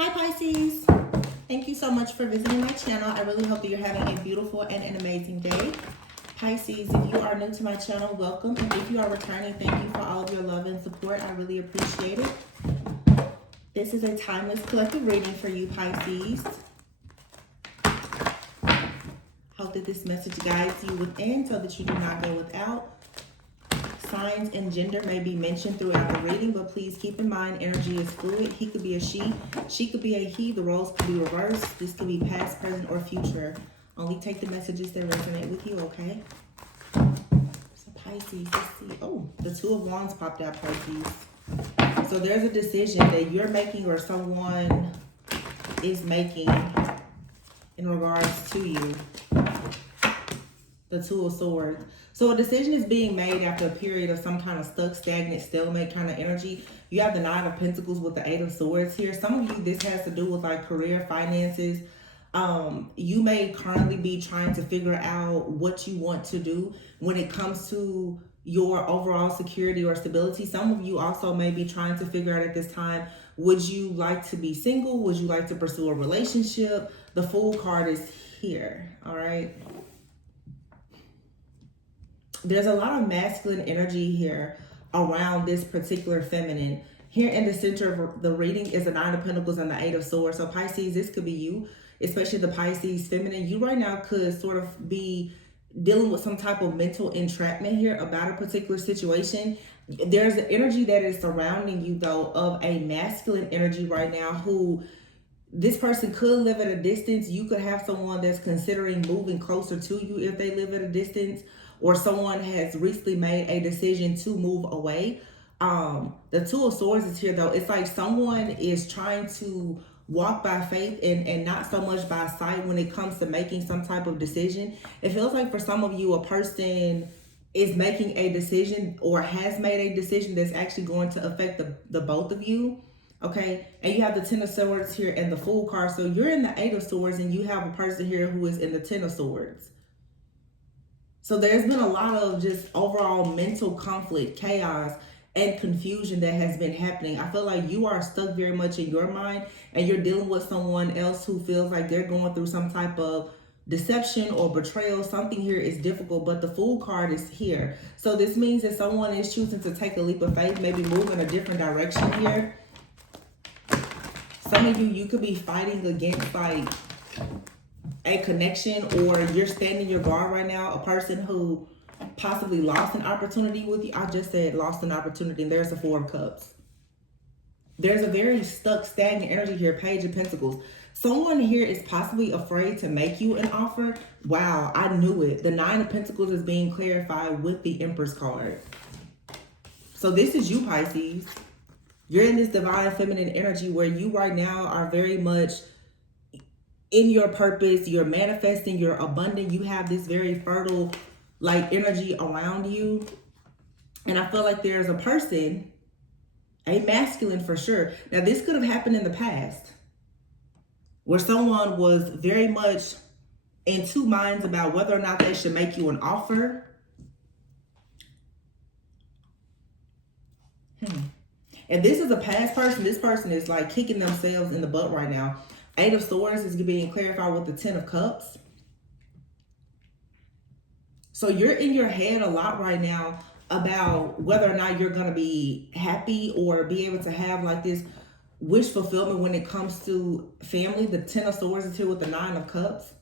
Hi Pisces, thank you so much for visiting my channel. I really hope that you're having a beautiful and an amazing day. Pisces, if you are new to my channel, welcome. And if you are returning, thank you for all of your love and support. I really appreciate it. This is a timeless collective reading for you, Pisces. Hope that this message guides you within so that you do not go without. Signs and gender may be mentioned throughout the reading, but please keep in mind energy is fluid. He could be a she could be a he. The roles could be reversed. This could be past, present, or future. Only take the messages that resonate with you, okay? So Pisces, let's see. Oh, the Two of Wands popped out, Pisces. So there's a decision that you're making or someone is making in regards to you. The Two of Swords. So a decision is being made after a period of some kind of stuck, stagnant, stalemate kind of energy. You have the Nine of Pentacles with the Eight of Swords here. Some of you, this has to do with like career, finances. You may currently be trying to figure out what you want to do when it comes to your overall security or stability. Some of you also may be trying to figure out at this time, would you like to be single? Would you like to pursue a relationship? The Fool card is here, all right? There's a lot of masculine energy here around this particular feminine. Here in the center of the reading is the Nine of Pentacles and the Eight of Swords. So Pisces, this could be you, especially the Pisces feminine. You right now could sort of be dealing with some type of mental entrapment here about a particular situation. There's an energy that is surrounding you though of a masculine energy right now who this person could live at a distance. You could have someone that's considering moving closer to you if they live at a distance, or someone has recently made a decision to move away. The Two of Swords is here though. It's like someone is trying to walk by faith and not so much by sight when it comes to making some type of decision. It feels like for some of you, a person is making a decision or has made a decision that's actually going to affect the both of you. Okay, and you have the Ten of Swords here and the Fool card. So you're in the Eight of Swords and you have a person here who is in the Ten of Swords. So there's been a lot of just overall mental conflict, chaos, and confusion that has been happening. I feel like you are stuck very much in your mind and you're dealing with someone else who feels like they're going through some type of deception or betrayal. Something here is difficult, but the Fool card is here. So this means that someone is choosing to take a leap of faith, maybe move in a different direction here. Some of you could be fighting against like a connection, or you're standing your guard right now. A person who possibly lost an opportunity with you. I just said lost an opportunity, and there's the Four of Cups. There's a very stuck, stagnant energy here. Page of Pentacles. Someone here is possibly afraid to make you an offer. Wow, I knew it. The Nine of Pentacles is being clarified with the Empress card. So this is you, Pisces. You're in this divine feminine energy where you right now are very much in your purpose. You're manifesting, you're abundant. You have this very fertile like energy around you. And I feel like there's a person, a masculine for sure. Now this could have happened in the past where someone was very much in two minds about whether or not they should make you an offer. And this is a past person. This person is like kicking themselves in the butt right now. Eight of Swords is being clarified with the Ten of Cups. So you're in your head a lot right now about whether or not you're going to be happy or be able to have like this wish fulfillment when it comes to family. The Ten of Swords is here with the Nine of Cups.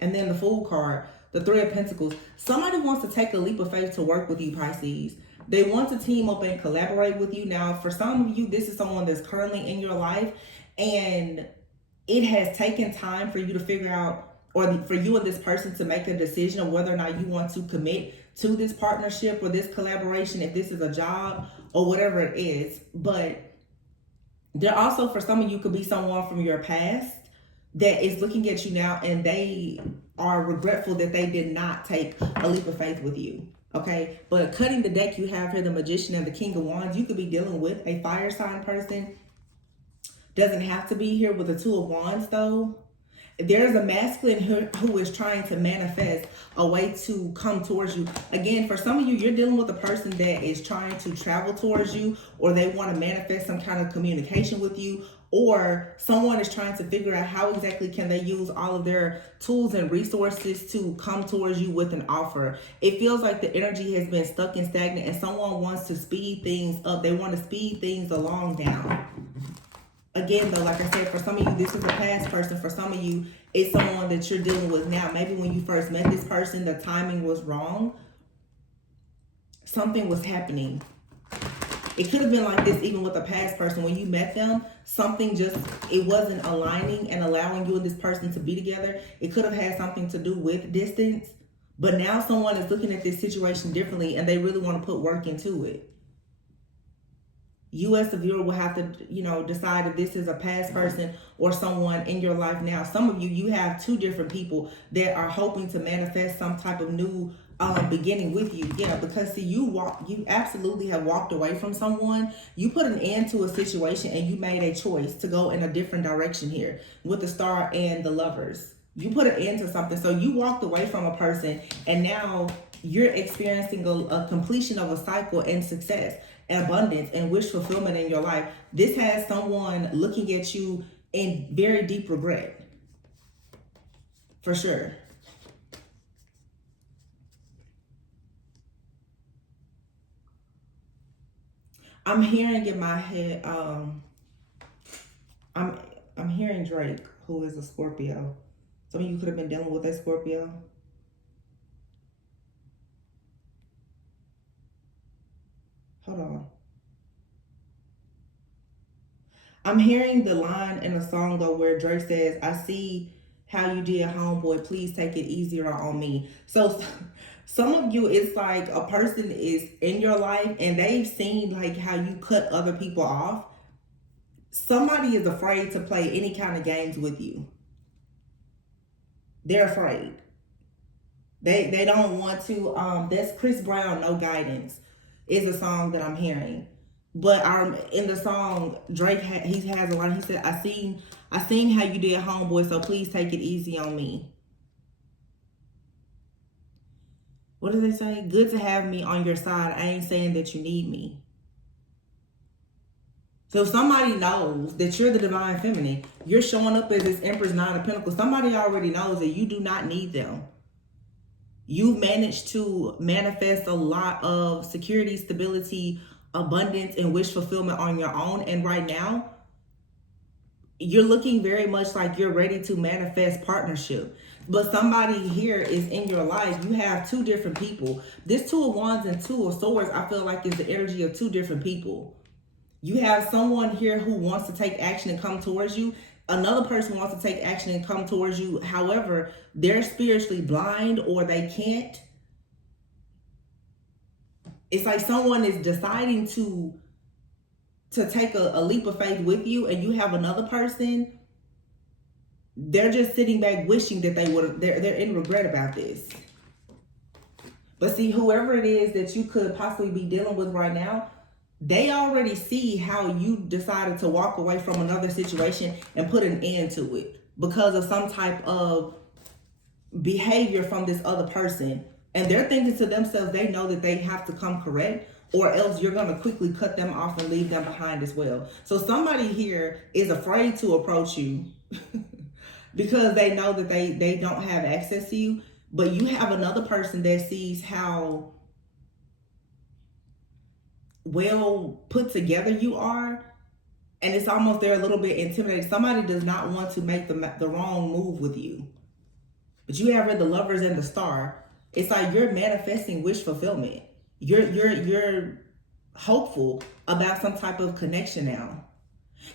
And then the Fool card, the Three of Pentacles. Somebody wants to take a leap of faith to work with you, Pisces. They want to team up and collaborate with you. Now, for some of you, this is someone that's currently in your life, and it has taken time for you to figure out, or for you and this person to make a decision of whether or not you want to commit to this partnership or this collaboration, if this is a job or whatever it is. But there also, for some of you, could be someone from your past that is looking at you now and they are regretful that they did not take a leap of faith with you. Okay, but cutting the deck, you have here the Magician and the King of Wands. You could be dealing with a fire sign person. Doesn't have to be here with the Two of Wands though. There's a masculine who is trying to manifest a way to come towards you. Again, for some of you, you're dealing with a person that is trying to travel towards you, or they want to manifest some kind of communication with you, or someone is trying to figure out how exactly can they use all of their tools and resources to come towards you with an offer. It feels like the energy has been stuck and stagnant, and someone wants to speed things up. They want to speed things along down. Again, though, like I said, for some of you, this is a past person. For some of you, it's someone that you're dealing with now. Maybe when you first met this person, the timing was wrong. Something was happening. It could have been like this even with a past person. When you met them, something just, it wasn't aligning and allowing you and this person to be together. It could have had something to do with distance. But now someone is looking at this situation differently, and they really want to put work into it. You as the viewer will have to, decide if this is a past person or someone in your life now. Some of you, you have two different people that are hoping to manifest some type of new beginning with you. Yeah, because see, you absolutely have walked away from someone. You put an end to a situation and you made a choice to go in a different direction here with the Star and the Lovers. You put an end to something. So you walked away from a person, and now you're experiencing a completion of a cycle and success and abundance and wish fulfillment in your life. This has someone looking at you in very deep regret. For sure. I'm hearing in my head, I'm hearing Drake, who is a Scorpio. Some of you could have been dealing with a Scorpio. Hold on. I'm hearing the line in a song though where Drake says, "I see how you did, homeboy. Please take it easier on me." So some of you, it's like a person is in your life and they've seen like how you cut other people off. Somebody is afraid to play any kind of games with you. They're afraid. They don't want to. That's Chris Brown, "No Guidance," is a song that I'm hearing. But in the song, Drake he has a line. He said, I seen how you did, homeboy, so please take it easy on me." What does it say? "Good to have me on your side. I ain't saying that you need me." So somebody knows that you're the divine feminine. You're showing up as this Empress, Nine of Pentacles. Somebody already knows that you do not need them. You've managed to manifest a lot of security, stability, abundance, and wish fulfillment on your own. And right now, you're looking very much like you're ready to manifest partnership. But somebody here is in your life. You have two different people. This Two of Wands and Two of Swords, I feel like, is the energy of two different people. You have someone here who wants to take action and come towards you. Another person wants to take action and come towards you. However, they're spiritually blind or they can't. It's like someone is deciding to take a leap of faith with you, and you have another person. They're just sitting back wishing that they would. They're in regret about this. But see, whoever it is that you could possibly be dealing with right now, they already see how you decided to walk away from another situation and put an end to it because of some type of behavior from this other person. And they're thinking to themselves, they know that they have to come correct, or else you're going to quickly cut them off and leave them behind as well. So somebody here is afraid to approach you because they know that they don't have access to you. But you have another person that sees how well put together you are, and it's almost they're a little bit intimidated. Somebody does not want to make the wrong move with you. But you have read the Lovers and the Star. It's like you're manifesting wish fulfillment. You're hopeful about some type of connection now.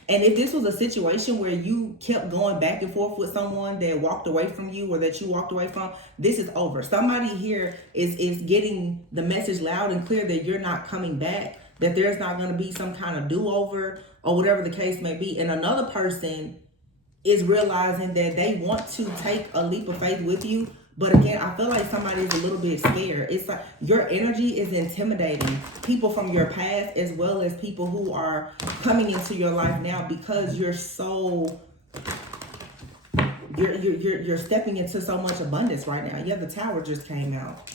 And if this was a situation where you kept going back and forth with someone that walked away from you or that you walked away from, this is over. Somebody here is getting the message loud and clear that you're not coming back, that there's not going to be some kind of do-over or whatever the case may be. And another person is realizing that they want to take a leap of faith with you. But again, I feel like somebody is a little bit scared. It's like your energy is intimidating people from your past as well as people who are coming into your life now because you're so You're stepping into so much abundance right now. Yeah, the Tower just came out.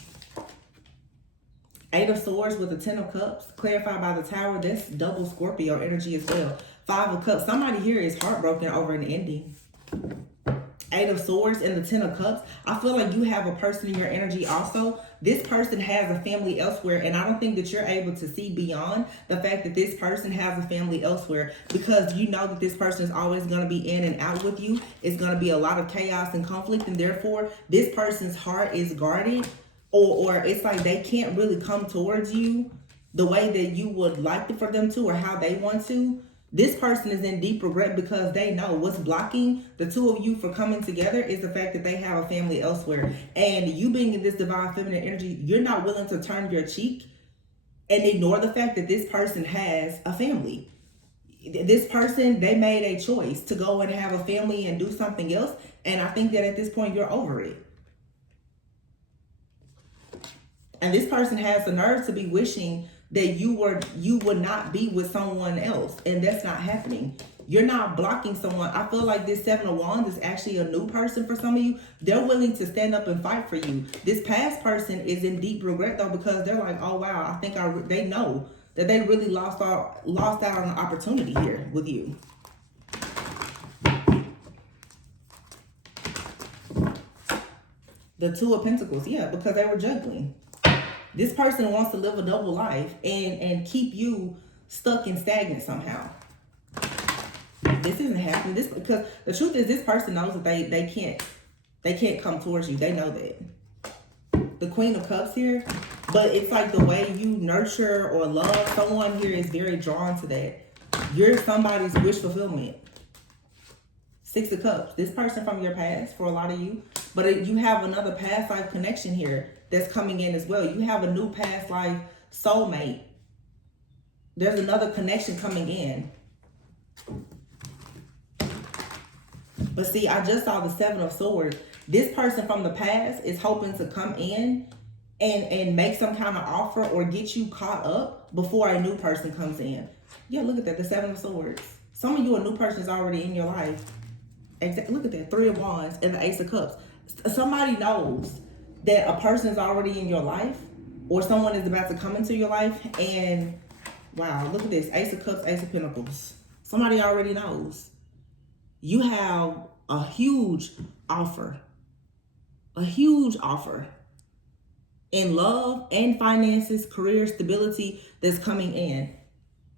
8 of Swords with the 10 of Cups, clarified by the Tower. That's double Scorpio energy as well. 5 of Cups. Somebody here is heartbroken over an ending. 8 of Swords and the 10 of Cups. I feel like you have a person in your energy also. This person has a family elsewhere, and I don't think that you're able to see beyond the fact that this person has a family elsewhere, because you know that this person is always going to be in and out with you. It's going to be a lot of chaos and conflict, and therefore this person's heart is guarded, or it's like they can't really come towards you the way that you would like for them to, or how they want to. This person is in deep regret because they know what's blocking the two of you for coming together is the fact that they have a family elsewhere. And you being in this divine feminine energy, you're not willing to turn your cheek and ignore the fact that this person has a family. This person, they made a choice to go and have a family and do something else. And I think that at this point, you're over it. And this person has the nerve to be wishing that you would not be with someone else, and that's not happening. You're not blocking someone. I feel like this 7 of Wands is actually a new person for some of you. They're willing to stand up and fight for you. This past person is in deep regret though, because they're like, oh wow, I think they know that they really lost out on an opportunity here with you. The 2 of Pentacles, yeah, because they were juggling. This person wants to live a double life and keep you stuck and stagnant somehow. This isn't happening. Because the truth is, this person knows that they can't come towards you. They know that. The Queen of Cups here, but it's like the way you nurture or love someone here is very drawn to that. You're somebody's wish fulfillment. 6 of Cups. This person from your past for a lot of you, but you have another past life connection here that's coming in as well. You have a new past life soulmate. There's another connection coming in. But see, I just saw the 7 of Swords. This person from the past is hoping to come in and make some kind of offer or get you caught up before a new person comes in. Yeah, look at that, the 7 of Swords. Some of you, a new person is already in your life. Look at that, 3 of Wands and the Ace of Cups. Somebody knows that a person is already in your life, or someone is about to come into your life, and wow, look at this, Ace of Cups, Ace of Pentacles. Somebody already knows. You have a huge offer in love and finances, career stability that's coming in.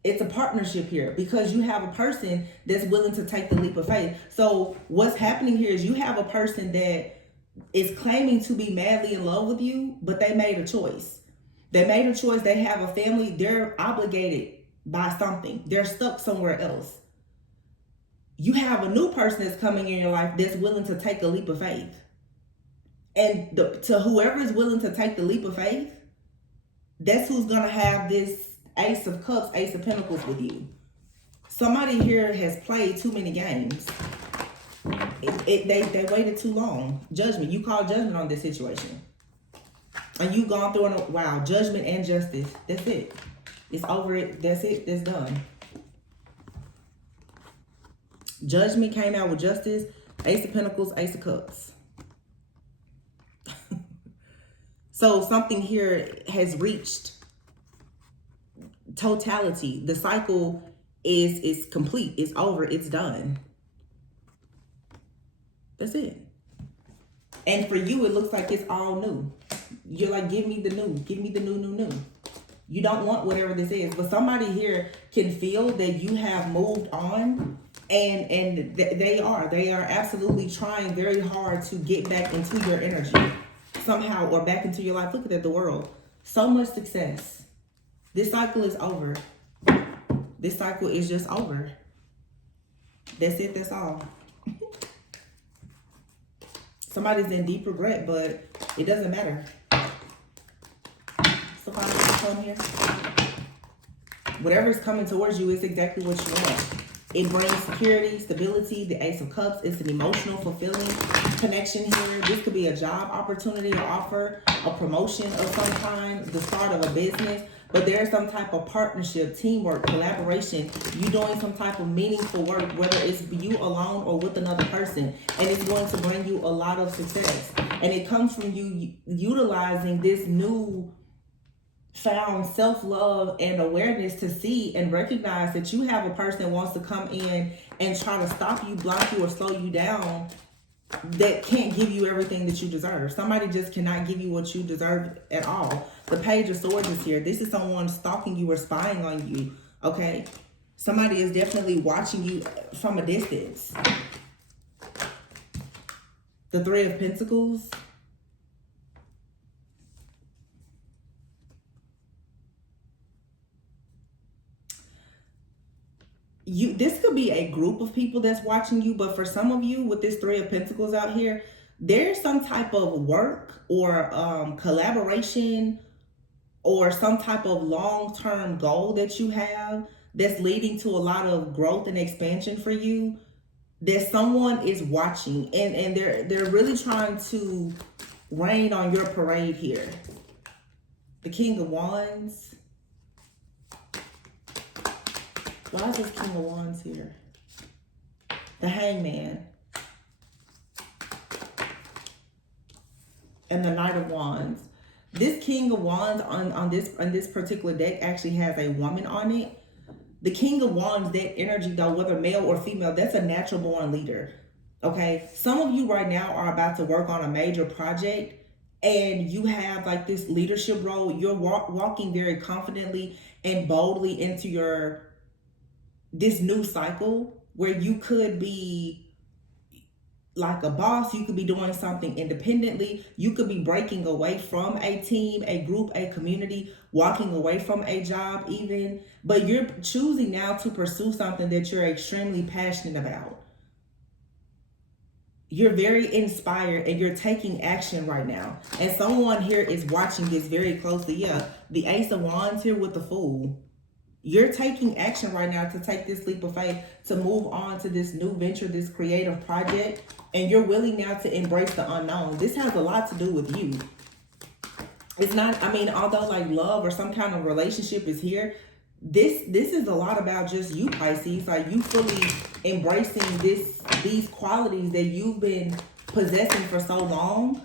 It's a partnership here because you have a person that's willing to take the leap of faith. So what's happening here is you have a person that is claiming to be madly in love with you, but they made a choice. They made a choice. They have a family. They're obligated by something. They're stuck somewhere else. You have a new person that's coming in your life that's willing to take a leap of faith. And to whoever is willing to take the leap of faith, that's who's going to have this Ace of Cups, Ace of Pentacles with you. Somebody here has played too many games. They waited too long. Judgment. You call judgment on this situation. And you've gone through wow, judgment and justice. That's it. It's over it. That's it. That's done. Judgment came out with justice. Ace of Pentacles, Ace of Cups. So something here has reached totality. The cycle is complete. It's over. It's done. That's it. And for you, it looks like it's all new. You're like, give me the new. Give me the new. You don't want whatever this is. But somebody here can feel that you have moved on. And they are absolutely trying very hard to get back into your energy somehow, or back into your life. Look at that, the world. So much success. This cycle is over. This cycle is just over. That's it. That's all. Somebody's in deep regret, but it doesn't matter. So come here. Whatever's coming towards you is exactly what you want. It brings security, stability. The Ace of Cups. It's an emotional, fulfilling connection here. This could be a job opportunity or offer, a promotion of some kind, the start of a business. but there's some type of partnership, teamwork, collaboration. You doing some type of meaningful work, whether it's you alone or with another person, and it's going to bring you a lot of success. And it comes from you utilizing this new found self-love and awareness to see and recognize that you have a person that wants to come in and try to stop you, block you, or slow you down, that can't give you everything that you deserve. Somebody just cannot give you what you deserve at all. The Page of Swords is here. This is someone stalking you or spying on you, okay? Somebody is definitely watching you from a distance. The Three of Pentacles. This could be a group of people that's watching you, but for some of you with this Three of Pentacles out here, there's some type of work or collaboration or some type of long-term goal that you have that's leading to a lot of growth and expansion for you, that someone is watching, and they're really trying to rain on your parade here. The King of Wands. Why is this King of Wands here? The Hangman. And the Knight of Wands. This King of Wands on this particular deck actually has a woman on it. The King of Wands, that energy though, whether male or female, that's a natural born leader. Okay? Some of you right now are about to work on a major project and you have like this leadership role. You're walking very confidently and boldly into this new cycle where you could be like a boss, you could be doing something independently, you could be breaking away from a team, a group, a community, walking away from a job even, but you're choosing now to pursue something that you're extremely passionate about. You're very inspired and you're taking action right now. And someone here is watching this very closely. Yeah, the Ace of Wands here with the Fool. You're taking action right now to take this leap of faith, to move on to this new venture, this creative project, and you're willing now to embrace the unknown. This has a lot to do with you. It's not, I mean, although like love or some kind of relationship is here, this is a lot about just you, Pisces. Like you fully embracing these qualities that you've been possessing for so long.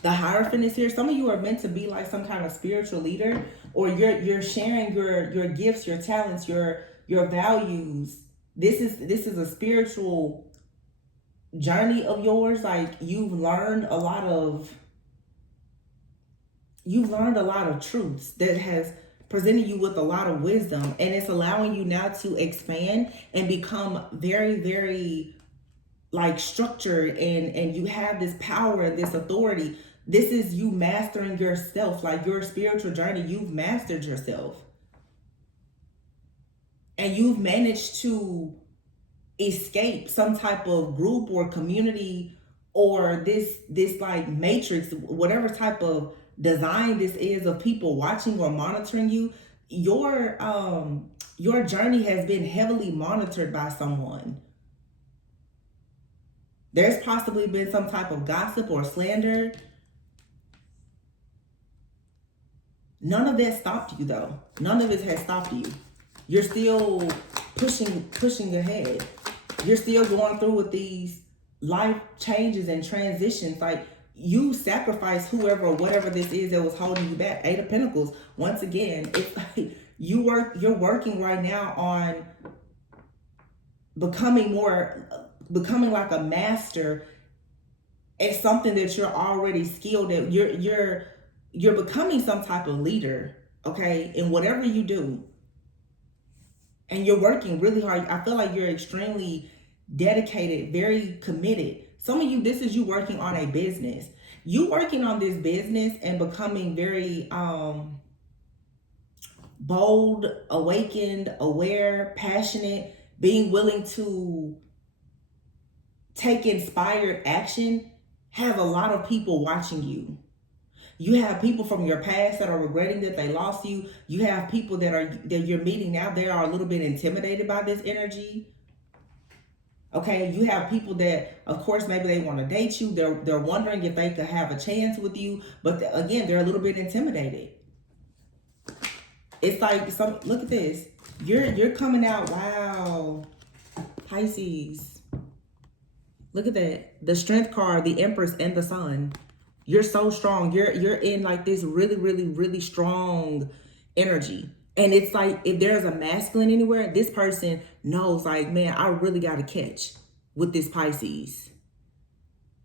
The Hierophant is here. Some of you are meant to be like some kind of spiritual leader, or you're sharing your gifts, your talents, your values. This is a spiritual journey of yours. Like you've learned a lot of truths that has presented you with a lot of wisdom, and it's allowing you now to expand and become very, very like structured, and you have this power and this authority. This is you mastering yourself, like your spiritual journey. You've mastered yourself. And you've managed to escape some type of group or community or this like matrix, whatever type of design this is of people watching or monitoring you. Your journey has been heavily monitored by someone. There's possibly been some type of gossip or slander. None of that stopped you though. None of it has stopped you. You're still pushing ahead. You're still going through with these life changes and transitions. Like you sacrifice whoever or whatever this is that was holding you back. Eight of Pentacles. Once again, it's like you're working right now on becoming like a master at something that you're already skilled at. You're becoming some type of leader, okay, in whatever you do. And you're working really hard. I feel like you're extremely dedicated, very committed. Some of you, this is you working on a business. You working on this business and becoming very bold, awakened, aware, passionate, being willing to take inspired action, have a lot of people watching you. You have people from your past that are regretting that they lost you. You have people that you're meeting now, they are a little bit intimidated by this energy. Okay, you have people that, of course, maybe they want to date you. They're wondering if they could have a chance with you. But again, they're a little bit intimidated. It's like look at this. You're coming out, wow. Pisces. Look at that. The Strength card, the Empress, and the Sun. You're so strong. You're in like this really, really, really strong energy. And it's like if there's a masculine anywhere, this person knows like, man, I really got to catch with this Pisces.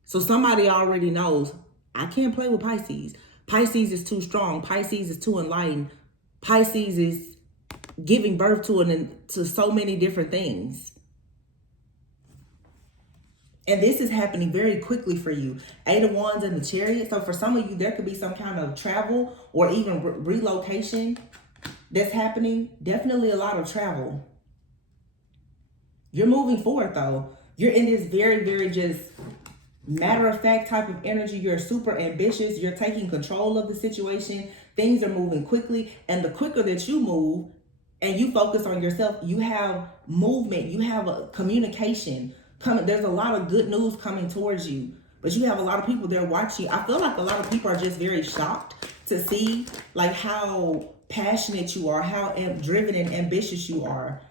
So somebody already knows, I can't play with Pisces. Pisces is too strong. Pisces is too enlightened. Pisces is giving birth to so many different things. And this is happening very quickly for you. 8 of Wands in the Chariot. So for some of you, there could be some kind of travel or even relocation that's happening. Definitely a lot of travel. You're moving forward though. You're in this very, very just matter of fact type of energy. You're super ambitious. You're taking control of the situation. Things are moving quickly. And the quicker that you move and you focus on yourself, you have movement. You have a communication. There's a lot of good news coming towards you, but you have a lot of people there watching. I feel like a lot of people are just very shocked to see like how passionate you are, how driven and ambitious you are.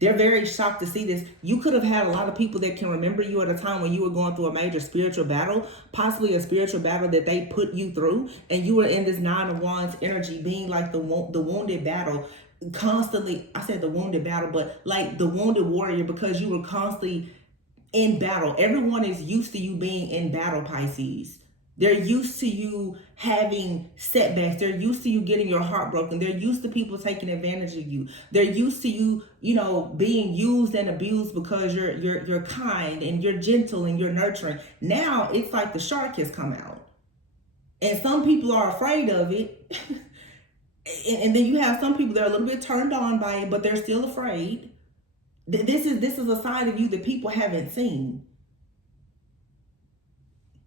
They're very shocked to see this. You could have had a lot of people that can remember you at a time when you were going through a major spiritual battle, possibly a spiritual battle that they put you through, and you were in this 9 of Wands energy, being like the wounded battle, constantly. I said the wounded battle, but like the wounded warrior, because you were constantly in battle. Everyone is used to you being in battle, Pisces. They're used to you having setbacks. They're used to you getting your heart broken. They're used to people taking advantage of you. They're used to you, being used and abused because you're kind and you're gentle and you're nurturing. Now it's like the shark has come out. And some people are afraid of it. and then you have some people that are a little bit turned on by it, but they're still afraid. This is a side of you that people haven't seen.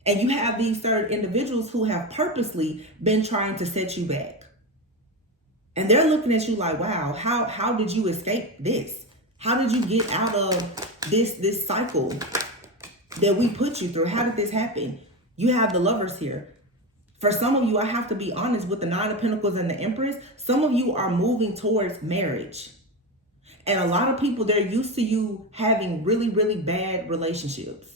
And you have these third individuals who have purposely been trying to set you back. And they're looking at you like, wow, how did you escape this? How did you get out of this cycle that we put you through? How did this happen? You have the Lovers here. For some of you, I have to be honest, with the 9 of Pentacles and the Empress, some of you are moving towards marriage. And a lot of people, they're used to you having really, really bad relationships.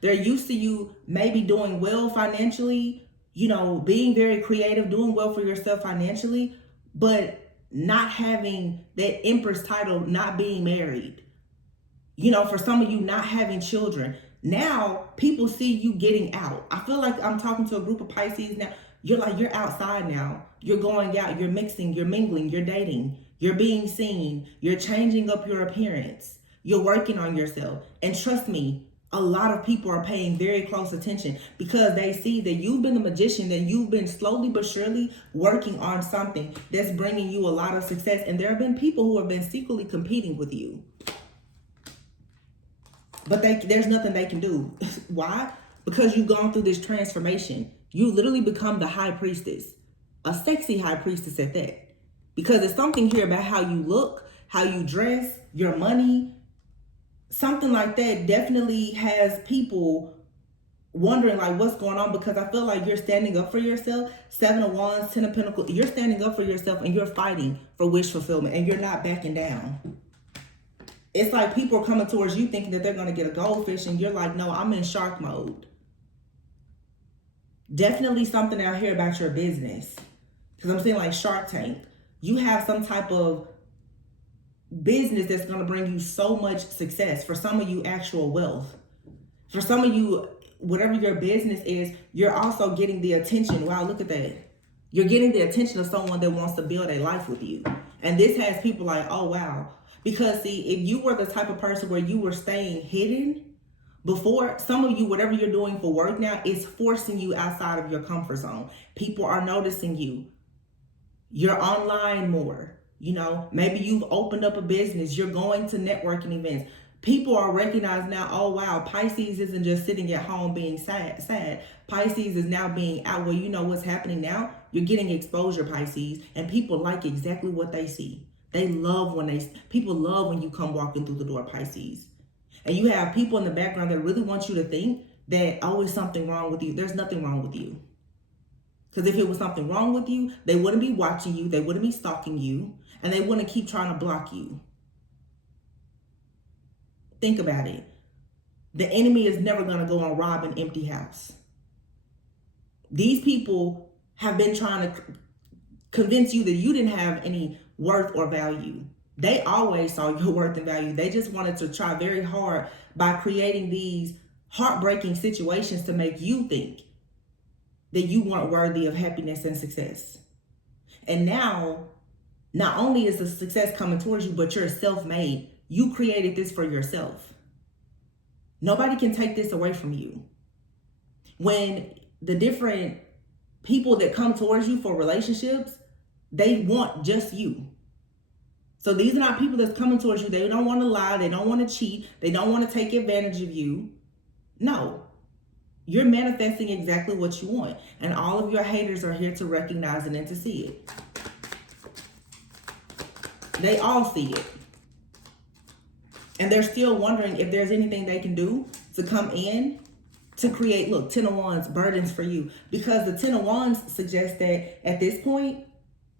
They're used to you maybe doing well financially, being very creative, doing well for yourself financially, but not having that Empress title, not being married. For some of you, not having children. Now, people see you getting out. I feel like I'm talking to a group of Pisces now. You're outside now. You're going out, you're mixing, you're mingling, you're dating. You're being seen. You're changing up your appearance. You're working on yourself. And trust me, a lot of people are paying very close attention because they see that you've been the magician, that you've been slowly but surely working on something that's bringing you a lot of success. And there have been people who have been secretly competing with you. But there's nothing they can do. Why? Because you've gone through this transformation. You literally become the high priestess, a sexy high priestess at that. Because it's something here about how you look, how you dress, your money. Something like that definitely has people wondering like what's going on, because I feel like you're standing up for yourself. 7 of Wands, 10 of Pentacles. You're standing up for yourself and you're fighting for wish fulfillment and you're not backing down. It's like people are coming towards you thinking that they're going to get a goldfish and you're like, no, I'm in shark mode. Definitely something out here about your business. Because I'm saying like Shark Tank. You have some type of business that's going to bring you so much success. For some of you, actual wealth. For some of you, whatever your business is, you're also getting the attention. Wow, look at that. You're getting the attention of someone that wants to build a life with you. And this has people like, oh, wow. Because see, if you were the type of person where you were staying hidden before, some of you, whatever you're doing for work now, is forcing you outside of your comfort zone. People are noticing you. You're online more, maybe you've opened up a business. You're going to networking events. People are recognizing now, oh, wow, Pisces isn't just sitting at home being sad. Pisces is now being out. Well, you know what's happening now? You're getting exposure, Pisces, and people like exactly what they see. They love people love when you come walking through the door, Pisces. And you have people in the background that really want you to think that, oh, there's something wrong with you. There's nothing wrong with you. Because if it was something wrong with you, they wouldn't be watching you. They wouldn't be stalking you. and they want to keep trying to block you. Think about it. The enemy is never going to go and rob an empty house. These people have been trying to convince you that you didn't have any worth or value. They always saw your worth and value. They just wanted to try very hard by creating these heartbreaking situations to make you think that you weren't worthy of happiness and success. And now, not only is the success coming towards you, but you're self-made. You created this for yourself. Nobody can take this away from you. When the different people that come towards you for relationships, they want just you. So these are not people that's coming towards you. They don't want to lie. They don't want to cheat. They don't want to take advantage of you. No. You're manifesting exactly what you want. And all of your haters are here to recognize it and to see it. They all see it. And they're still wondering if there's anything they can do to come in to create, look, 10 of Wands, burdens for you. Because the 10 of Wands suggests that at this point,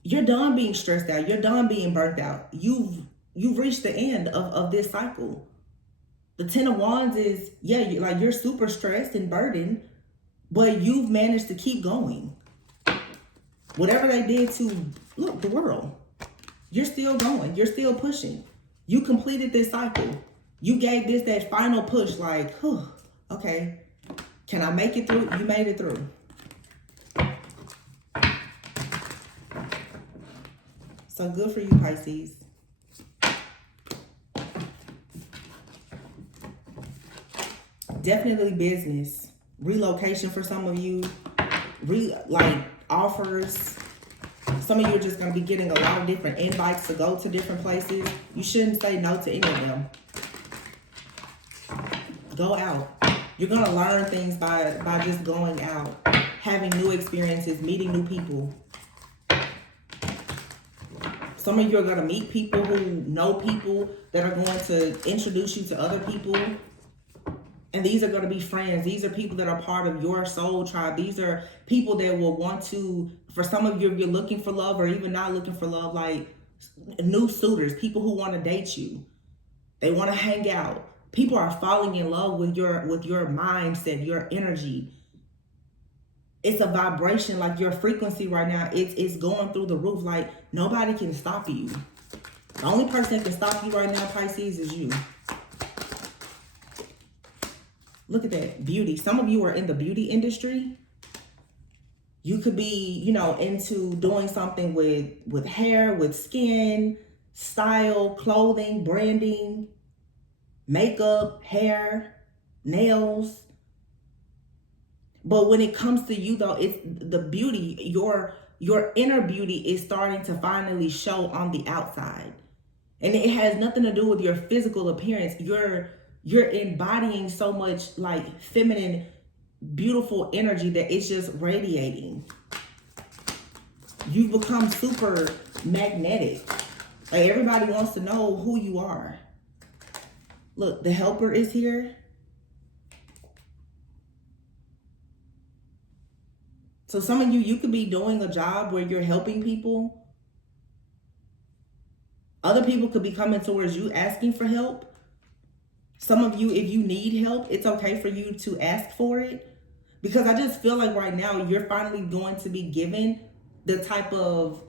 you're done being stressed out. You're done being burnt out. You've reached the end of this cycle. The 10 of Wands is, yeah, you're super stressed and burdened, but you've managed to keep going. Whatever they did to, look, the world, you're still going. You're still pushing. You completed this cycle. You gave this that final push, like, whew, okay, can I make it through? You made it through. So good for you, Pisces. Definitely business. Relocation for some of you. Offers. Some of you are just going to be getting a lot of different invites to go to different places. You shouldn't say no to any of them. Go out. You're going to learn things by just going out. Having new experiences, meeting new people. Some of you are going to meet people who know people that are going to introduce you to other people. And these are going to be friends. These are people that are part of your soul tribe. These are people that will want to, for some of you, if you're looking for love or even not looking for love, like new suitors, people who want to date you. They want to hang out. People are falling in love with your mindset, your energy. It's a vibration, like your frequency right now, it's going through the roof. Like nobody can stop you. The only person that can stop you right now, Pisces, is you. Look at that, beauty. Some of you are in the beauty industry. You could be, into doing something with hair, with skin, style, clothing, branding, makeup, hair, nails. But when it comes to you, though, it's the beauty, your inner beauty is starting to finally show on the outside. And it has nothing to do with your physical appearance. You're embodying so much like feminine, beautiful energy that it's just radiating. You've become super magnetic. Like everybody wants to know who you are. Look, the helper is here. So some of you could be doing a job where you're helping people. Other people could be coming towards you asking for help. Some of you, if you need help, it's okay for you to ask for it. Because I just feel like right now you're finally going to be given the type of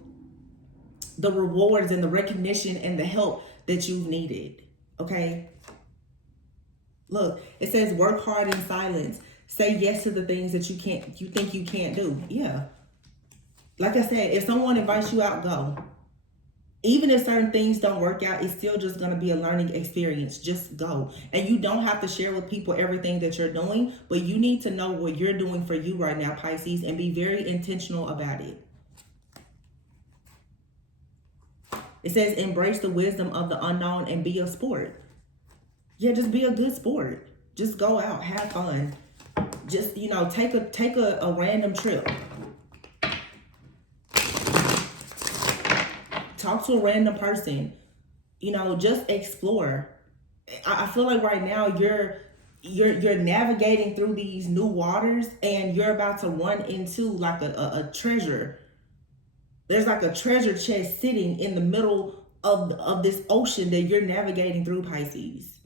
the rewards and the recognition and the help that you've needed. Okay? Look, it says work hard in silence. Say yes to the things that you think you can't do. Yeah. Like I said, if someone invites you out, go. Even if certain things don't work out, it's still just going to be a learning experience. Just go. And you don't have to share with people everything that you're doing, but you need to know what you're doing for you right now, Pisces, and be very intentional about it. It says embrace the wisdom of the unknown and be a sport. Yeah, just be a good sport. Just go out, have fun. Just, take a random trip. Talk to a random person. Just explore. I feel like right now you're navigating through these new waters and you're about to run into like a treasure. There's like a treasure chest sitting in the middle of this ocean that you're navigating through, Pisces.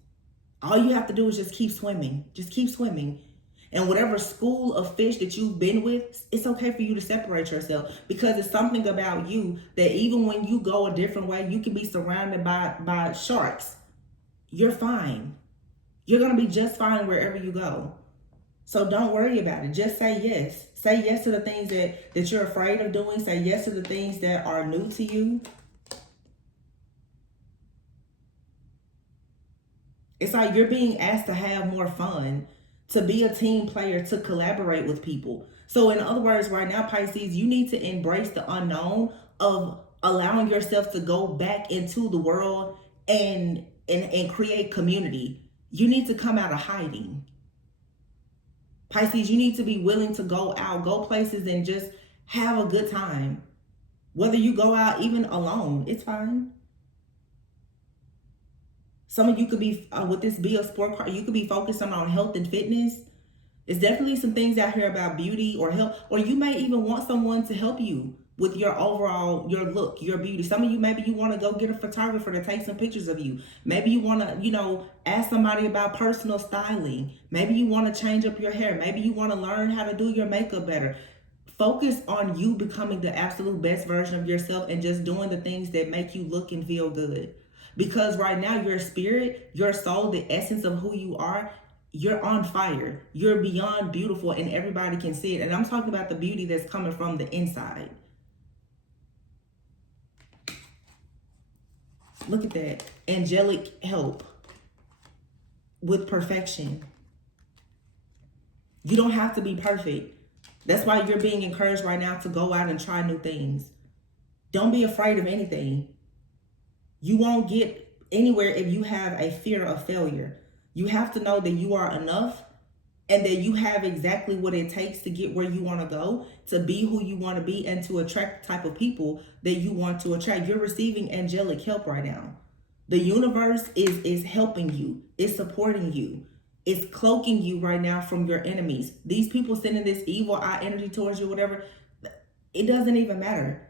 All you have to do is just keep swimming. Just keep swimming. And whatever school of fish that you've been with, it's okay for you to separate yourself, because it's something about you that even when you go a different way, you can be surrounded by sharks. You're fine. You're going to be just fine wherever you go. So don't worry about it. Just say yes. Say yes to the things that you're afraid of doing. Say yes to the things that are new to you. It's like you're being asked to have more fun, to be a team player, to collaborate with people. So in other words, right now, Pisces, you need to embrace the unknown of allowing yourself to go back into the world and create community. You need to come out of hiding. Pisces, you need to be willing to go out, go places, and just have a good time. Whether you go out even alone, it's fine. Some of you could be, with this be a sport card, you could be focusing on health and fitness. There's definitely some things out here about beauty or health, or you may even want someone to help you with your overall, your look, your beauty. Some of you, maybe you want to go get a photographer to take some pictures of you. Maybe you want to, ask somebody about personal styling. Maybe you want to change up your hair. Maybe you want to learn how to do your makeup better. Focus on you becoming the absolute best version of yourself and just doing the things that make you look and feel good. Because right now, your spirit, your soul, the essence of who you are, you're on fire. You're beyond beautiful, and everybody can see it. And I'm talking about the beauty that's coming from the inside. Look at that. Angelic help with perfection. You don't have to be perfect. That's why you're being encouraged right now to go out and try new things. Don't be afraid of anything. You won't get anywhere if you have a fear of failure. You have to know that you are enough and that you have exactly what it takes to get where you want to go, to be who you want to be, and to attract the type of people that you want to attract. You're receiving angelic help right now. The universe is helping you. It's supporting you. It's cloaking you right now from your enemies. These people sending this evil eye energy towards you, whatever, it doesn't even matter.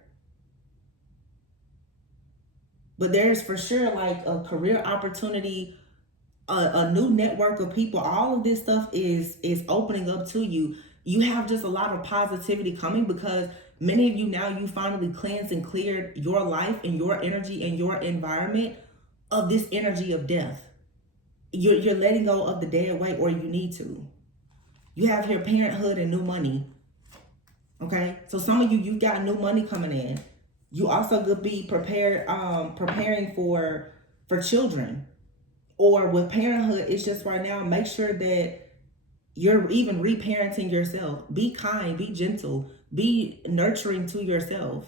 But there's for sure like a career opportunity, a new network of people. All of this stuff is opening up to you. You have just a lot of positivity coming because many of you now, you finally cleansed and cleared your life and your energy and your environment of this energy of death. You're letting go of the dead weight, or you need to. You have here parenthood and new money. Okay, so some of you got new money coming in. You also could be preparing for children, or with parenthood. It's just right now, make sure that you're even reparenting yourself. Be kind, be gentle, be nurturing to yourself.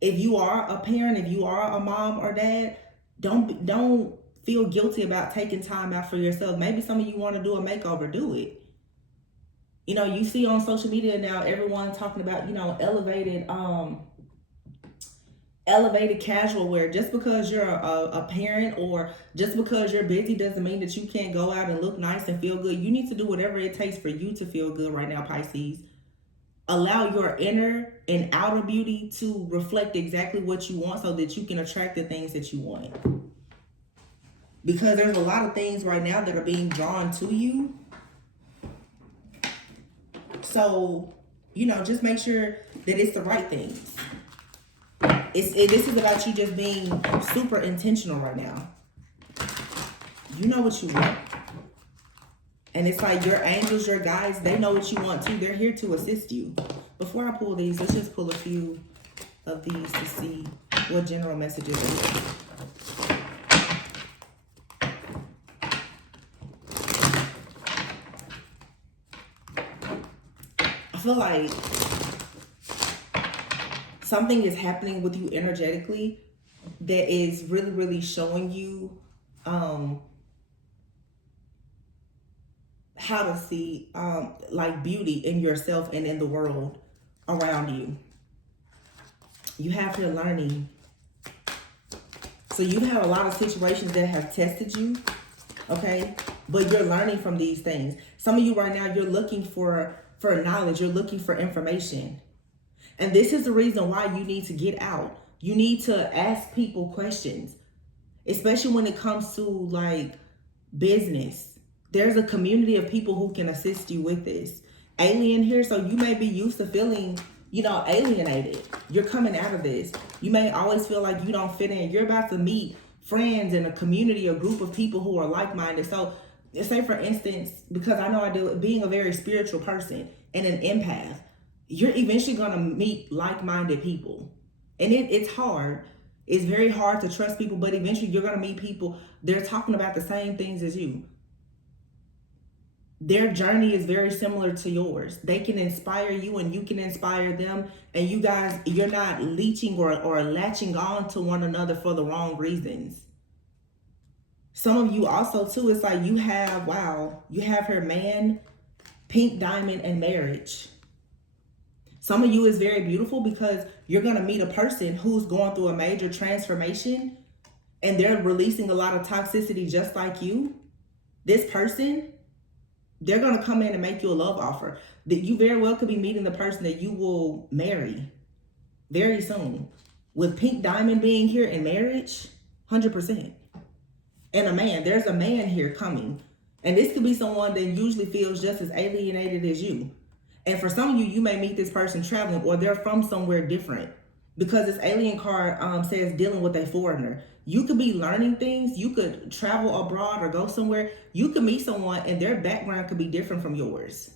If you are a parent, if you are a mom or dad, don't feel guilty about taking time out for yourself. Maybe some of you want to do a makeover, do it. You see on social media now, everyone talking about, elevated casual wear. Just because you're a parent or just because you're busy doesn't mean that you can't go out and look nice and feel good. You need to do whatever it takes for you to feel good right now, Pisces. Allow your inner and outer beauty to reflect exactly what you want so that you can attract the things that you want. Because there's a lot of things right now that are being drawn to you. So, just make sure that it's the right things. This is about you just being super intentional right now. You know what you want. And it's like your angels, your guides, they know what you want too. They're here to assist you. Before I pull these, let's just pull a few of these to see what general messages are. I feel like something is happening with you energetically that is really, really showing you how to see like beauty in yourself and in the world around you. You have your learning. So you have a lot of situations that have tested you, okay? But you're learning from these things. Some of you right now, you're looking for knowledge. You're looking for information. And this is the reason why you need to get out. You need to ask people questions, especially when it comes to like business. There's a community of people who can assist you with this. Alien here, so you may be used to feeling, alienated. You're coming out of this. You may always feel like you don't fit in. You're about to meet friends in a community, a group of people who are like-minded. So say for instance, because I know I do, being a very spiritual person and an empath, you're eventually going to meet like-minded people. And it's hard. It's very hard to trust people, but eventually you're going to meet people. They're talking about the same things as you. Their journey is very similar to yours. They can inspire you and you can inspire them. And you guys, you're not leeching or latching on to one another for the wrong reasons. Some of you also too, it's like you have her man, pink diamond, and marriage. Some of you is very beautiful because you're going to meet a person who's going through a major transformation and they're releasing a lot of toxicity just like you. This person, they're going to come in and make you a love offer. That you very well could be meeting the person that you will marry very soon. With pink diamond being here in marriage, 100%. And a man, there's a man here coming. And this could be someone that usually feels just as alienated as you. And for some of you, you may meet this person traveling or they're from somewhere different. Because this alien card says dealing with a foreigner. You could be learning things. You could travel abroad or go somewhere. You could meet someone and their background could be different from yours.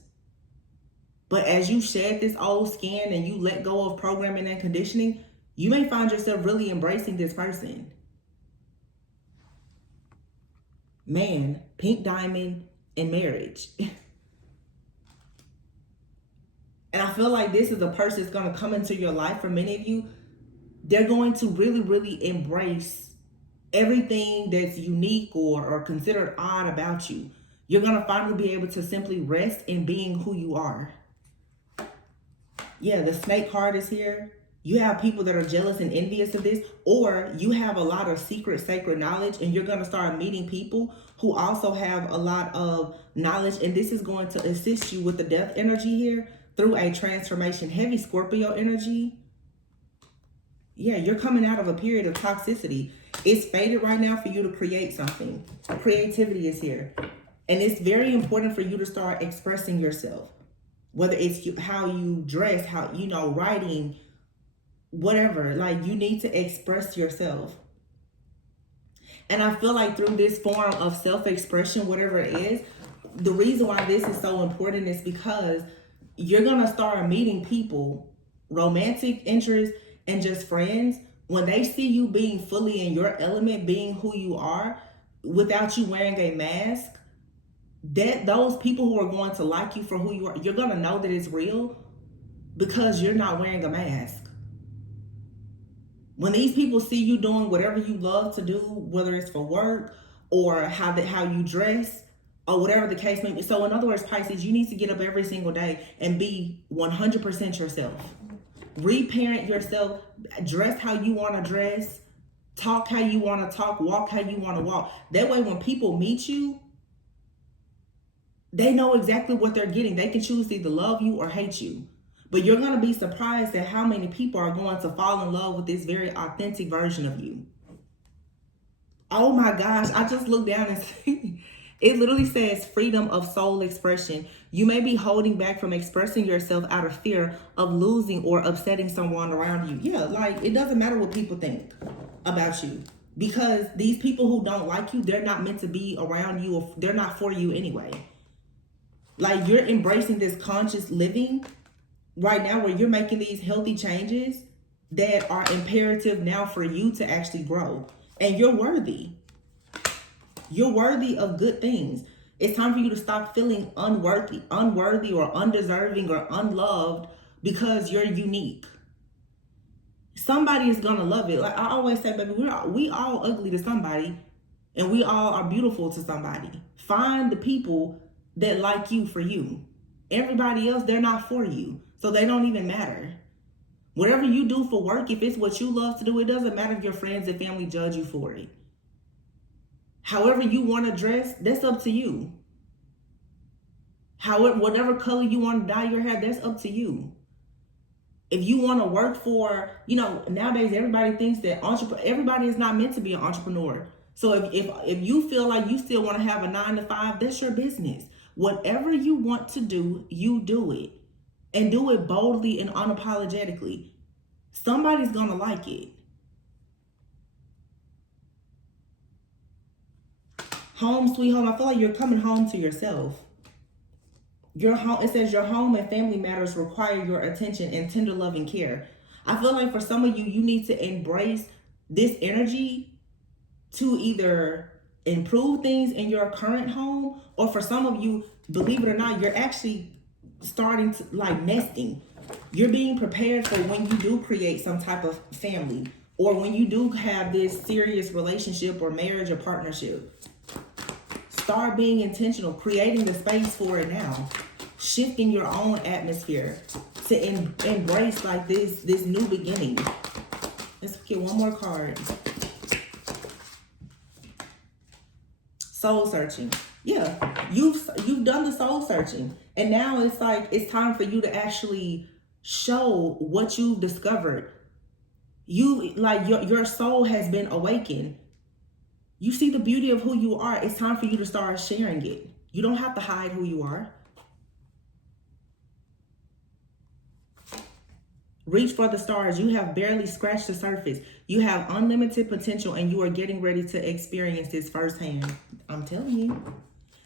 But as you shed this old skin and you let go of programming and conditioning, you may find yourself really embracing this person. Man, pink diamond, and marriage. And I feel like this is a person that's going to come into your life. For many of you, they're going to really, really embrace everything that's unique or considered odd about you. You're going to finally be able to simply rest in being who you are. Yeah, the snake card is here. You have people that are jealous and envious of this, or you have a lot of secret, sacred knowledge, and you're going to start meeting people who also have a lot of knowledge, and this is going to assist you with the death energy here through a transformation. Heavy Scorpio energy. Yeah, you're coming out of a period of toxicity. It's faded right now for you to create something. Creativity is here. And it's very important for you to start expressing yourself. Whether it's how you dress, how, writing, whatever. Like, you need to express yourself. And I feel like through this form of self-expression, whatever it is, the reason why this is so important is because you're going to start meeting people, romantic interests, and just friends. When they see you being fully in your element, being who you are, without you wearing a mask, that those people who are going to like you for who you are, you're going to know that it's real because you're not wearing a mask. When these people see you doing whatever you love to do, whether it's for work or how you dress or whatever the case may be. So in other words, Pisces, you need to get up every single day and be 100% yourself. Reparent yourself, dress how you want to dress, talk how you want to talk, walk how you want to walk. That way when people meet you, they know exactly what they're getting. They can choose to either love you or hate you. But you're going to be surprised at how many people are going to fall in love with this very authentic version of you. Oh my gosh, I just looked down and see, it literally says freedom of soul expression. You may be holding back from expressing yourself out of fear of losing or upsetting someone around you. Yeah, like it doesn't matter what people think about you. Because these people who don't like you, they're not meant to be around you, or they're not for you anyway. Like, you're embracing this conscious living right now where you're making these healthy changes that are imperative now for you to actually grow. And you're worthy. You're worthy of good things. It's time for you to stop feeling unworthy or undeserving or unloved because you're unique. Somebody is going to love it. Like I always say, baby, we all ugly to somebody and we all are beautiful to somebody. Find the people that like you for you. Everybody else, they're not for you. So they don't even matter. Whatever you do for work, if it's what you love to do, it doesn't matter if your friends and family judge you for it. However you want to dress, that's up to you. However, whatever color you want to dye your hair, that's up to you. If you want to work for, nowadays everybody thinks that everybody is not meant to be an entrepreneur. So if you feel like you still want to have a 9 to 5, that's your business. Whatever you want to do, you do it. And do it boldly and unapologetically. Somebody's going to like it. Home sweet home. I feel like you're coming home to yourself. Your home, it says your home and family matters require your attention and tender love and care. I feel like for some of you, you need to embrace this energy to either improve things in your current home, or for some of you, believe it or not, you're actually starting to like nesting. You're being prepared for when you do create some type of family, or when you do have this serious relationship or marriage or partnership. Start being intentional, creating the space for it now, shifting your own atmosphere to embrace like this new beginning. Let's get one more card. Soul searching. Yeah, you've done the soul searching, and now it's like it's time for you to actually show what you've discovered. Your soul has been awakened. You see the beauty of who you are. It's time for you to start sharing it. You don't have to hide who you are. Reach for the stars. You have barely scratched the surface. You have unlimited potential, and you are getting ready to experience this firsthand. I'm telling you.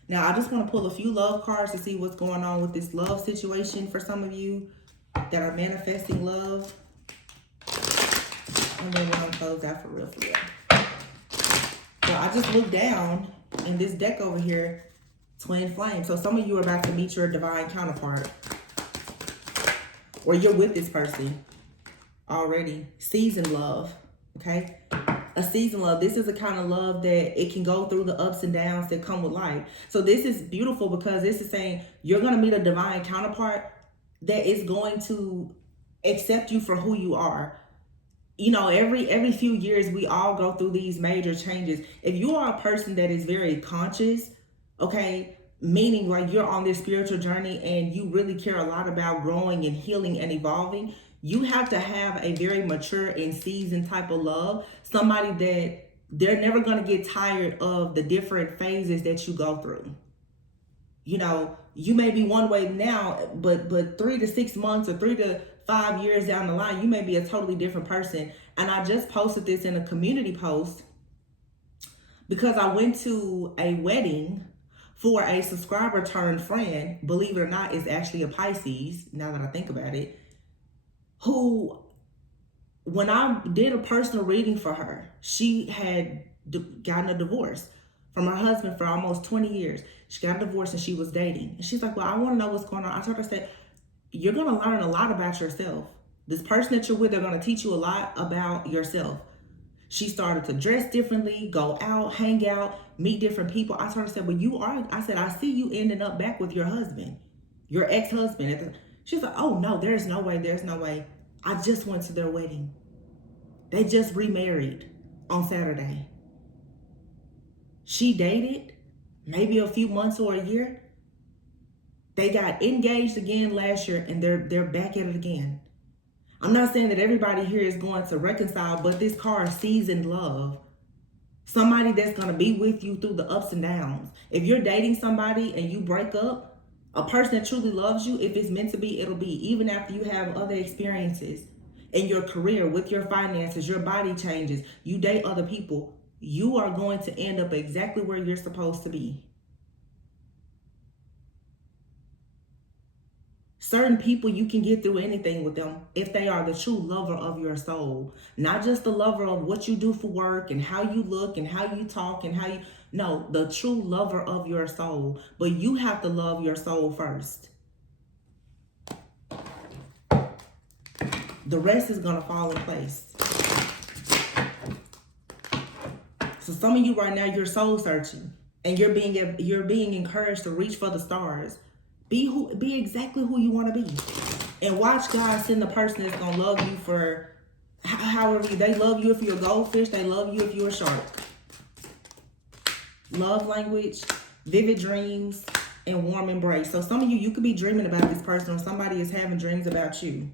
Now, I just want to pull a few love cards to see what's going on with this love situation for some of you that are manifesting love. And then we're going to close out for real, for real. So I just looked down in this deck over here, twin flame. So some of you are about to meet your divine counterpart, or you're with this person already. Seasoned love, okay? A seasoned love. This is a kind of love that it can go through the ups and downs that come with life. So this is beautiful because this is saying you're going to meet a divine counterpart that is going to accept you for who you are. Every few years, we all go through these major changes. If you are a person that is very conscious, okay, meaning like you're on this spiritual journey and you really care a lot about growing and healing and evolving, you have to have a very mature and seasoned type of love. Somebody that they're never going to get tired of the different phases that you go through. You may be one way now, but 3 to 6 months or 3 to 5 years down the line, you may be a totally different person. And I just posted this in a community post because I went to a wedding for a subscriber turned friend. Believe it or not, is actually a Pisces, now that I think about it, who, when I did a personal reading for her, she had gotten a divorce from her husband for almost 20 years. She got a divorce and she was dating. And she's like, well, I want to know what's going on. I told her, I said, you're going to learn a lot about yourself. This person that you're with, they're going to teach you a lot about yourself. She started to dress differently, go out, hang out, meet different people. I told her, I said, well, I see you ending up back with your husband, your ex-husband. She's like, oh no, there's no way. I just went to their wedding. They just remarried on Saturday. She dated maybe a few months or a year. They got engaged again last year and they're back at it again. I'm not saying that everybody here is going to reconcile, but this card, seasoned love. Somebody that's going to be with you through the ups and downs. If you're dating somebody and you break up, a person that truly loves you, if it's meant to be, it'll be. Even after you have other experiences in your career, with your finances, your body changes, you date other people, you are going to end up exactly where you're supposed to be. Certain people, you can get through anything with them if they are the true lover of your soul. Not just the lover of what you do for work and how you look and how you talk and how you... No, the true lover of your soul. But you have to love your soul first. The rest is going to fall in place. So some of you right now, you're soul searching and you're being encouraged to reach for the stars. Be exactly who you want to be. And watch God send the person that's going to love you for however they love you if you're a goldfish, they love you if you're a shark. Love language, vivid dreams, and warm embrace. So some of you could be dreaming about this person, or somebody is having dreams about you.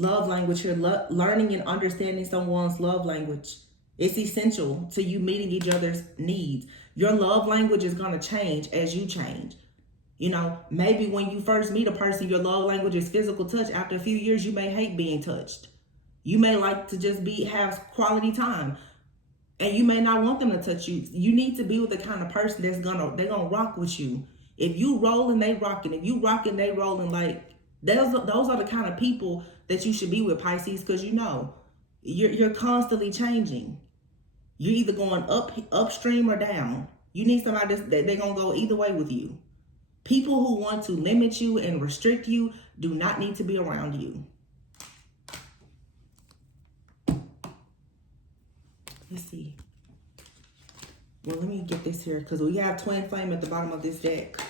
love language here. Learning and understanding someone's love language. It's essential to you meeting each other's needs. Your love language is going to change as you change. You know, maybe when you first meet a person, your love language is physical touch. After a few years, you may hate being touched. You may like to just have quality time. And you may not want them to touch you. You need to be with the kind of person they're gonna rock with you. If you rolling, they rocking. If you rocking, they rolling. Like those are the kind of people that you should be with, Pisces, because you know you're constantly changing. You're either going upstream or down. You need somebody that they're gonna go either way with you. People who want to limit you and restrict you do not need to be around you. Let's see. Well, let me get this here because we have twin flame at the bottom of this deck.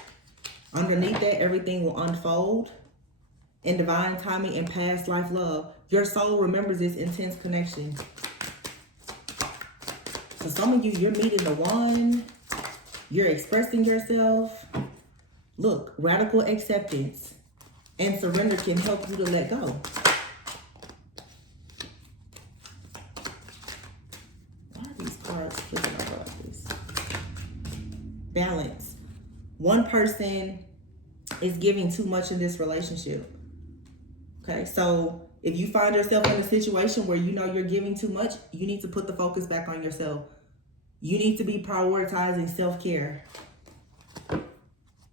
Underneath that, everything will unfold in divine timing and past life love. Your soul remembers this intense connection. So some of you, you're meeting the one. You're expressing yourself. Look, radical acceptance and surrender can help you to let go. Why are these cards flipping over like this? Balance. One person is giving too much in this relationship. Okay, so if you find yourself in a situation where you know you're giving too much, you need to put the focus back on yourself. You need to be prioritizing self-care.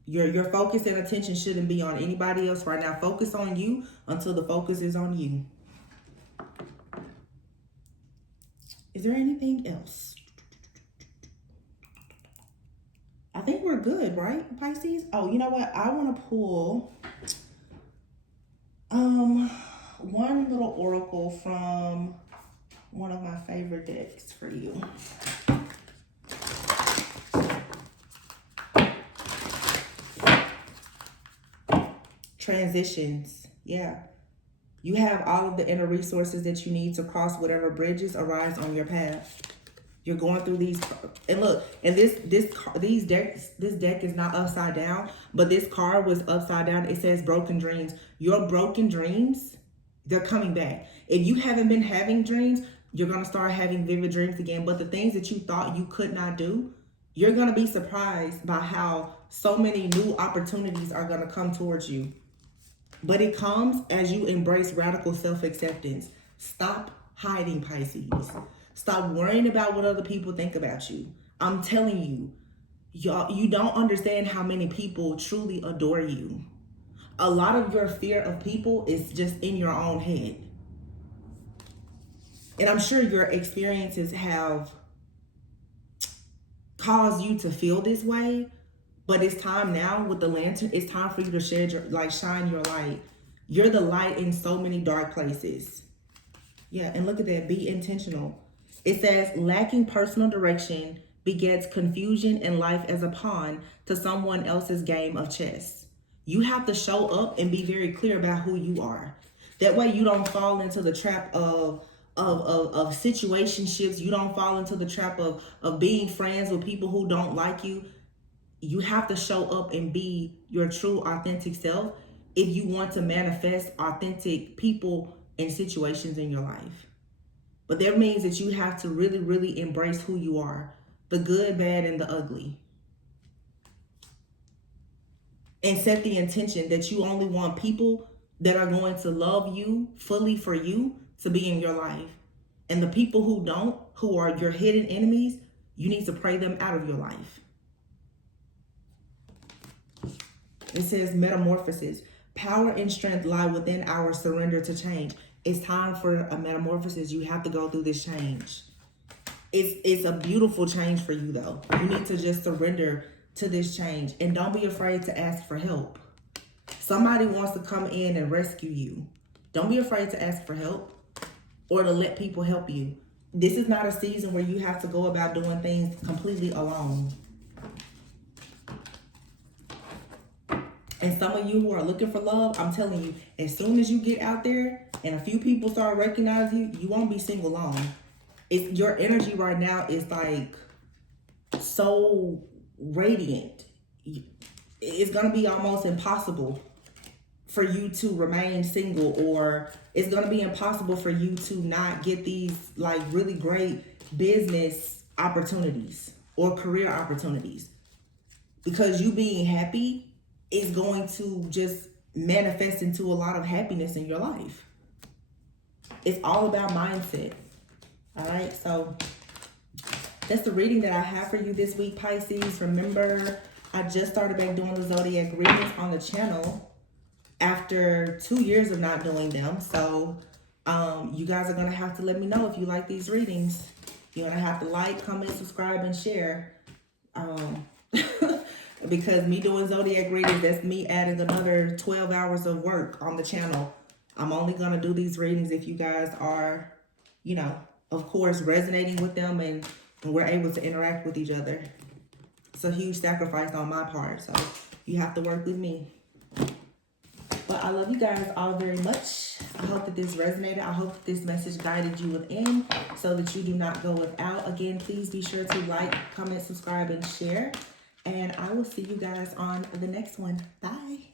Your focus and attention shouldn't be on anybody else right now. Focus on you until the focus is on you. Is there anything else? I think we're good, right, Pisces? Oh, you know what? I want to pull one little oracle from one of my favorite decks for you. Transitions. Yeah. You have all of the inner resources that you need to cross whatever bridges arise on your path. You're going through these, and look, and this deck is not upside down, but this card was upside down. It says broken dreams. Your broken dreams, they're coming back. If you haven't been having dreams, you're going to start having vivid dreams again. But the things that you thought you could not do, you're going to be surprised by how so many new opportunities are going to come towards you. But it comes as you embrace radical self-acceptance. Stop hiding, Pisces. Stop worrying about what other people think about you. I'm telling you, y'all, you don't understand how many people truly adore you. A lot of your fear of people is just in your own head. And I'm sure your experiences have caused you to feel this way. But it's time now with the lantern. It's time for you to shine your light. You're the light in so many dark places. Yeah, and look at that. Be intentional. It says, lacking personal direction begets confusion in life as a pawn to someone else's game of chess. You have to show up and be very clear about who you are. That way you don't fall into the trap of situationships. You don't fall into the trap of being friends with people who don't like you. You have to show up and be your true, authentic self if you want to manifest authentic people and situations in your life. But that means that you have to really, really embrace who you are, the good, bad, and the ugly. And set the intention that you only want people that are going to love you fully for you to be in your life. And the people who don't, who are your hidden enemies, you need to pray them out of your life. It says metamorphosis. Power and strength lie within our surrender to change. It's time for a metamorphosis. You have to go through this change. It's a beautiful change for you, though. You need to just surrender to this change. And don't be afraid to ask for help. Somebody wants to come in and rescue you. Don't be afraid to ask for help or to let people help you. This is not a season where you have to go about doing things completely alone. And some of you who are looking for love, I'm telling you, as soon as you get out there and a few people start recognizing you, you won't be single long. Your energy right now is like so radiant. It's going to be almost impossible for you to remain single, or it's going to be impossible for you to not get these like really great business opportunities or career opportunities, because you being happy is going to just manifest into a lot of happiness in your life. It's all about mindset. All right, so that's the reading that I have for you this week, Pisces. Remember, I just started back doing the zodiac readings on the channel after 2 years of not doing them. So you guys are going to have to let me know if you like these readings. You're going to have to like, comment, subscribe, and share. Because me doing zodiac readings, that's me adding another 12 hours of work on the channel. I'm only going to do these readings if you guys are, you know, of course, resonating with them and we're able to interact with each other. It's a huge sacrifice on my part, so you have to work with me. But I love you guys all very much. I hope that this resonated. I hope that this message guided you within so that you do not go without. Again, please be sure to like, comment, subscribe, and share. And I will see you guys on the next one. Bye.